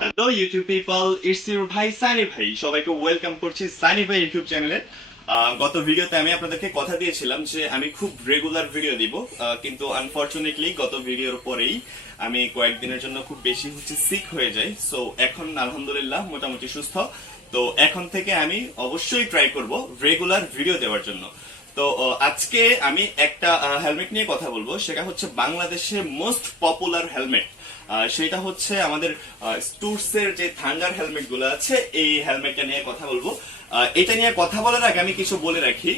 Hello YouTube people, it's your ভাই সানি ভাই। সবাইকে ওয়েলকাম করছি সানি ভাই ইউটিউব চ্যানেলে। গত ভিডিওতে আমি আপনাদেরকে কথা দিয়েছিলাম যে আমি খুব রেগুলার ভিডিও দিব, কিন্তু আনফরচুনেটলি গত ভিডিওর পরেই আমি কয়েকদিনের জন্য খুব বেশি সিক হয়ে যাই। সো এখন আলহামদুলিল্লাহ মোটামুটি সুস্থ। তো এখন থেকে আমি অবশ্যই ট্রাই করব রেগুলার ভিডিও দেওয়ার জন্য। তো আজকে আমি একটা হেলমেট নিয়ে কথা বলবো, সেটা হচ্ছে বাংলাদেশের মোস্ট পপুলার হেলমেট। সেটা হচ্ছে আমাদের স্টুডসের যে থান্ডার হেলমেট গুলো আছে, এই হেলমেটটা নিয়ে কথা বলবো। এটা নিয়ে কথা বলার আগে আমি কিছু বলে রাখি,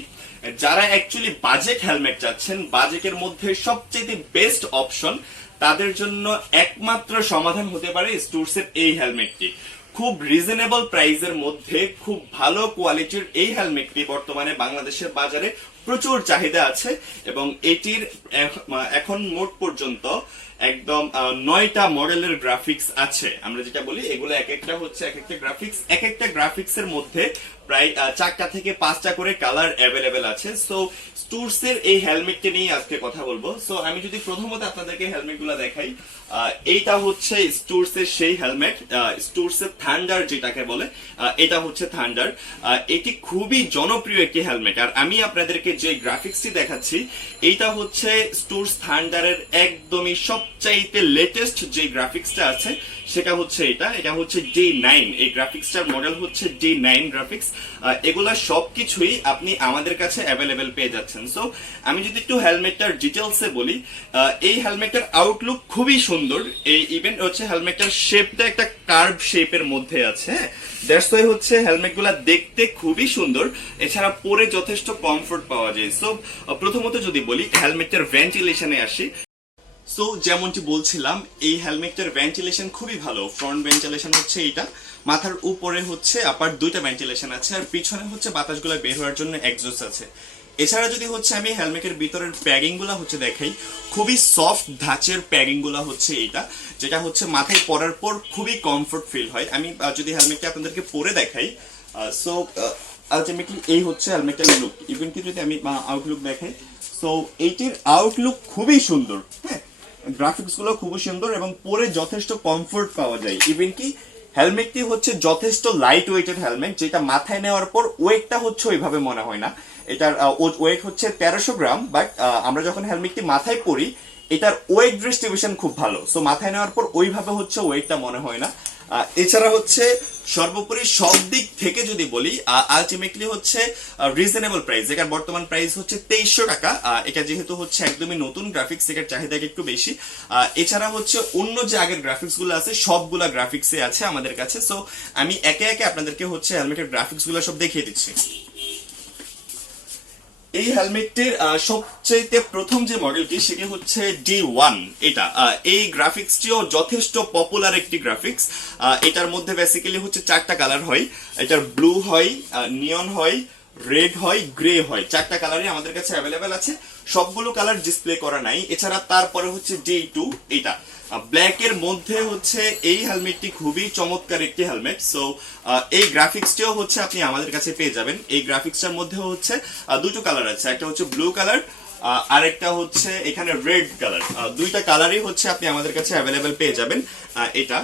যারা অ্যাকচুয়ালি বাজেট হেলমেট চাচ্ছেন, বাজেটের মধ্যে সবচেয়ে বেস্ট অপশন, তাদের জন্য একমাত্র সমাধান হতে পারে স্টুডসের এই হেলমেটটি। খুব রিজনেবল প্রাইসের মধ্যে খুব ভালো কোয়ালিটির এই হেলমেটটি বর্তমানে বাংলাদেশের বাজারে প্রচুর চাহিদা আছে, এবং এটির এখন মোট পর্যন্ত একদম 9টা মডেলের গ্রাফিক্স আছে। আমরা যেটা বলি এগুলো এক একটা গ্রাফিক্স, এক একটা গ্রাফিক্স এর মধ্যে প্রায় 4টা থেকে 5টা করে কালার অ্যাভেলেবেল আছে। সো স্টুডসের এই হেলমেটটি নিয়ে আজকে কথা বলবো। সো আমি যদি প্রথমত আপনাদেরকে হেলমেটগুলো দেখাই, এইটা হচ্ছে স্টুডসের সেই হেলমেট, স্টুডসের থান্ডার যেটাকে বলে, এটা হচ্ছে থান্ডার। এটি খুবই জনপ্রিয় একটি হেলমেট, আর আমি আপনাদেরকে যে গ্রাফিক্সটি দেখাচ্ছি এইটা হচ্ছে স্টুডস থান্ডারের একদমই সবচাইতে লেটেস্ট যে গ্রাফিক্সটা আছে, সেটা হচ্ছে এটা হচ্ছে D9। এই গ্রাফিক্সটার মডেল হচ্ছে D9 গ্রাফিক্স। এগুলা সবকিছুই আপনি আমাদের কাছে অ্যাভেলেবেল পেয়ে যাচ্ছেন। সো আমি যদি একটু হেলমেটটার ডিটেলসে বলি, এই হেলমেটটার আউটলুক খুবই সুন্দর। এই ইভেন হচ্ছে হেলমেটটার শেপটা একটা কার্ভ শেপের মধ্যে আছে। দ্যাটস ওয়াই হচ্ছে হেলমেটগুলা দেখতে খুবই সুন্দর, এছাড়া পরে যথেষ্ট কমফোর্ট পাওয়া যায়। সো প্রথমত যদি বলি হেলমেটটার ভেন্টিলেশনে আসি। সো যেমনটি বলছিলাম, এই হেলমেটটার ভেন্টিলেশন খুবই ভালো। ফ্রন্ট ভেন্টিলেশন হচ্ছে এইটা, মাথার উপরে হচ্ছে আপার 2টা ভেন্টিলেশন আছে, আর পিছনে হচ্ছে বাতাসগুলো বের হওয়ার জন্য এক্সস্ট আছে। এছাড়া যদি হচ্ছে আমি হেলমেটের ভিতরের প্যাডিং গুলা হচ্ছে দেখাই, খুবই সফট ধাঁচের প্যাডিং গুলা হচ্ছে এইটা, যেটা হচ্ছে মাথায় পরার পর খুবই কমফোর্ট ফিল হয়। আমি যদি হেলমেটটা আপনাদেরকে পরে দেখাই, সো আলটিমেটলি এই হচ্ছে হেলমেটের লুক। ইভেন কি যদি আমি আউটলুক দেখাই, সো এইটির আউটলুক খুবই সুন্দর। হ্যাঁ, গ্রাফিক্স গুলো খুবই সুন্দর এবং পরে যথেষ্ট কমফোর্ট পাওয়া যায়। ইভেন কি হেলমেটটি হচ্ছে যথেষ্ট লাইট ওয়েটেড হেলমেট, যেটা মাথায় নেওয়ার পর ওয়েটটা হচ্ছে ওইভাবে মনে হয় না। এটার ওয়েট হচ্ছে 1300 গ্রাম, বাট আমরা যখন হেলমেটটি মাথায় পরি এটার ওয়েট ডিস্ট্রিবিউশন খুব ভালো। সো মাথায় নেওয়ার পর ওইভাবে হচ্ছে ওয়েটটা মনে হয় না। এছাড়া হচ্ছে সর্বোপরি সব দিক থেকে যদি বলি, আলটিমেটলি হচ্ছে রিজনেবল প্রাইস। এটার বর্তমান প্রাইস হচ্ছে 2300 টাকা। এটা যেহেতু হচ্ছে একদমই নতুন গ্রাফিক্স, এটার চাহিদা একটু বেশি। এছাড়া হচ্ছে অন্য যে আগের গ্রাফিক্স গুলো আছে সবগুলা গ্রাফিক্সে আছে আমাদের কাছে। সো আমি একে একে আপনাদেরকে হচ্ছে হেলমেটের গ্রাফিক্স গুলো সব দেখিয়ে দিচ্ছি। এই হেলমেটটির সবচেয়ে প্রথম যে মডেলটি সেটি হচ্ছে D1। এটা এই গ্রাফিক্সটিও যথেষ্ট পপুলার একটি গ্রাফিক্স। এটার মধ্যে বেসিক্যালি হচ্ছে 4টা কালার হয়। এটার ব্লু হয়, নিয়ন হয়, রেড হয়, গ্রে হয়। 4টা কালারই আমাদের কাছে অ্যাভেলেবেল আছে, সবগুলো কালার ডিসপ্লে করা নাই। এছাড়া তারপরে হচ্ছে D2, এটা ব্ল্যাক এর মধ্যে হচ্ছে। এই হেলমেটটি খুবই চমৎকার একটি হেলমেট। সো এই গ্রাফিক্সটিও হচ্ছে আপনি আমাদের কাছে পেয়ে যাবেন। এই গ্রাফিক্সটার মধ্যে হচ্ছে 2টো কালার আছে, একটা হচ্ছে ব্লু কালার, আরেকটা হচ্ছে এখানে রেড কালার। 2টা কালারই হচ্ছে আপনি আমাদের কাছে অ্যাভেলেবেল পেয়ে যাবেন। এটা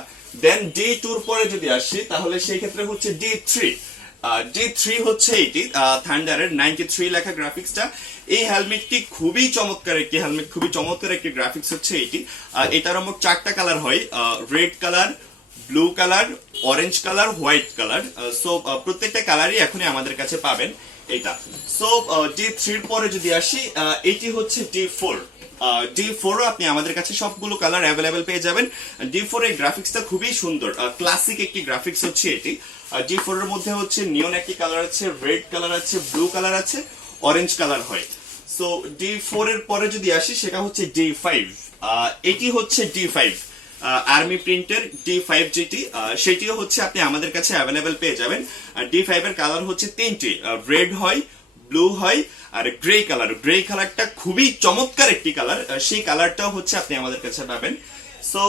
দেন D2 পরে যদি আসি, তাহলে সেই ক্ষেত্রে হচ্ছে D3। D3 হচ্ছে এটি থান্ডারের 93 লেখা গ্রাফিক্সটা। এই হেলমেটটি খুবই চমৎকার একটি হেলমেট, খুবই চমৎকার একটি গ্রাফিক্স হচ্ছে এটি। এটার মোট 4টা কালার হয়, red colour, blue colour, orange colour, white colour. So প্রত্যেকটা কালারই এখনই আমাদের কাছে পাবেন এটা। সো D3 পরে যদি আসি, এটি হচ্ছে D4। D4 আপনি আমাদের কাছে সবগুলো কালার অ্যাভেলেবেল পেয়ে যাবেন। D4 এর গ্রাফিক্সটা খুবই সুন্দর, ক্লাসিক একটি গ্রাফিক্স হচ্ছে এটি। D4 এর মধ্যে হচ্ছে নিয়ন একটি কালার আছে, রেড কালার আছে, ব্লু কালার আছে, অরেঞ্জ কালার হয়। সো D4 এর পরে যদি আসি, সেটা হচ্ছে D5। এটি হচ্ছে D5 আর্মি প্রিন্টের D5 যেটি, সেটিও হচ্ছে আপনি আমাদের কাছে অ্যাভেলেবেল পেয়ে যাবেন। D5 এর কালার হচ্ছে 3টি, রেড হয়, ব্লু হয়, আর গ্রে কালার। গ্রে কালারটা খুবই চমৎকার একটি কালার, সেই কালারটাও হচ্ছে আপনি আমাদের কাছে পাবেন। সো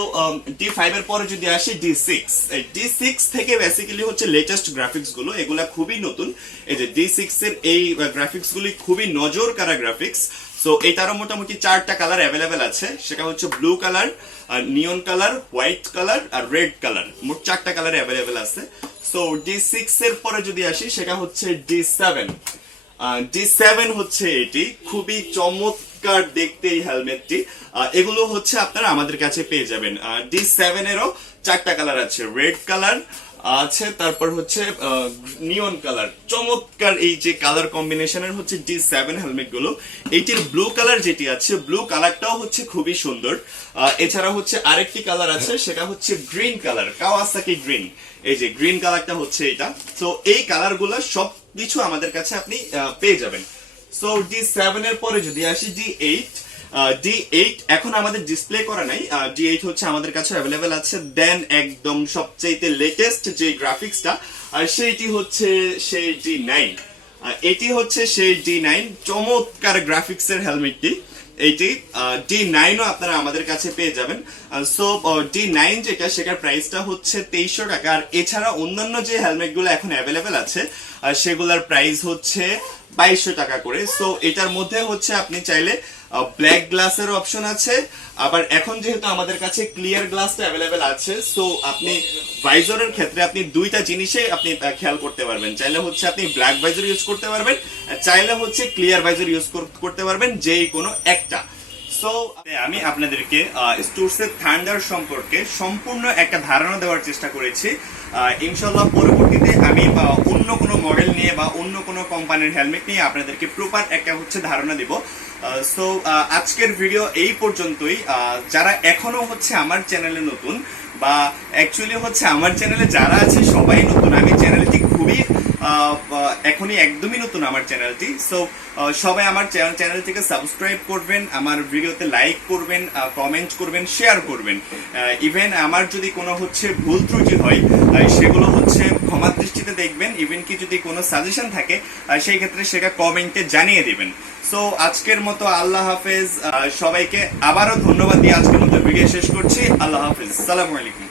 D5 এর পরে যদি আসি D6, D6 থেকে বেসিক্যালি হচ্ছে লেটেস্ট গ্রাফিক্স গুলো, এগুলা খুবই নতুন। এই যে D6 এর এই গ্রাফিক্স গুলি খুবই নজর কাড়া গ্রাফিক্স। সো এটারও মোটামুটি 4টা কালার অ্যাভেলেবেল আছে, সেটা হচ্ছে blue colour, neon colour, white colour আর রেড কালার, মোট 4টা কালার অ্যাভেলেবেল আছে। সো D6 এর পরে যদি আসি সেটা হচ্ছে D7। D7 হচ্ছে এটি, খুবই চমৎকার দেখতে এই হেলমেটটি। এগুলো হচ্ছে আপনারা আমাদের কাছে পেয়ে যাবেন। D7 এরও 4টা কালার আছে, রেড কালার আছে, তারপর হচ্ছে নিয়ন কালার। চমৎকার এই যে কালার কম্বিনেশনের হচ্ছে D7 হেলমেট গুলো। এইটির ব্লু কালার যেটি আছে, ব্লু কালারটাও হচ্ছে খুবই সুন্দর। এছাড়া হচ্ছে আরেকটি কালার আছে, সেটা হচ্ছে গ্রিন কালার, কাওয়াসাকি গ্রিন। এই যে গ্রিন কালারটা হচ্ছে এটা। তো এই কালার গুলো সব কিছু আমাদের কাছে আপনি পেয়ে যাবেন। সো D7 এর পরে যদি আসি D8, D8 এখন আমাদের ডিসপ্লে করা নাই। D8 হচ্ছে আমাদের কাছে অ্যাভেলেবেল আছে। দেন একদম সবচেয়ে লেটেস্ট যে গ্রাফিক্সটা, আর সেইটি হচ্ছে সেই D9। এটি হচ্ছে সেই D9, চমৎকার গ্রাফিক্সের হেলমেটটি এইটি। D9ও আপনারা আমাদের কাছে পেয়ে যাবেন। সো D9 যেটা, সেটার প্রাইসটা হচ্ছে 2300 টাকা। আর এছাড়া অন্যান্য যে হেলমেটগুলো এখন অ্যাভেলেবেল আছে সেগুলোর প্রাইস হচ্ছে 2200 টাকা করে। সো এটার মধ্যে হচ্ছে আপনি চাইলে ব্ল্যাক গ্লাসের অপশন আছে, আবার এখন যেহেতু আমাদের কাছে ক্লিয়ার গ্লাসটা অ্যাভেলেবেল আছে, সো আপনি ভাইজরের ক্ষেত্রে আপনি দুইটা জিনিসে আপনি খেয়াল করতে পারবেন। চাইলে হচ্ছে আপনি ব্ল্যাক ভাইজর ইউজ করতে পারবেন, চাইলে হচ্ছে ক্লিয়ার ভাইজর ইউজ করতে পারবেন, যেই কোনো একটা। সো আমি আপনাদেরকে স্টুডসের থান্ডার সম্পর্কে সম্পূর্ণ একটা ধারণা দেওয়ার চেষ্টা করেছি। ইনশাল্লাহ পরবর্তীতে আমি অন্য কোনো মডেল নিয়ে বা অন্য কোনো কোম্পানির হেলমেট নিয়ে আপনাদেরকে প্রপার একটা হচ্ছে ধারণা দিব। সো আজকের ভিডিও এই পর্যন্তই। যারা এখনো হচ্ছে আমার চ্যানেলে নতুন, বা অ্যাকচুয়ালি হচ্ছে আমার চ্যানেলে যারা আছে সবাই নতুন, আমি চ্যানেলটি খুবই এখনই একদমই নতুন আমার চ্যানেলটি। সো সবাই আমার চ্যানেলটিকে সাবস্ক্রাইব করবেন, আমার ভিডিওতে লাইক করবেন, কমেন্ট করবেন, শেয়ার করবেন। ইভেন আমার যদি কোনো হচ্ছে ভুল ত্রুটি হয় সেগুলো হচ্ছে ক্ষমার দৃষ্টিতে দেখবেন। ইভেন কি যদি কোনো সাজেশন থাকে সেই ক্ষেত্রে সেটা কমেন্টে জানিয়ে দিবেন। সো আজকের মতো আল্লাহ হাফেজ। সবাইকে আবারও ধন্যবাদ দিয়ে আজকের মতো ভিডিও শেষ করছি। আল্লাহ হাফেজ, সালামু আলাইকুম।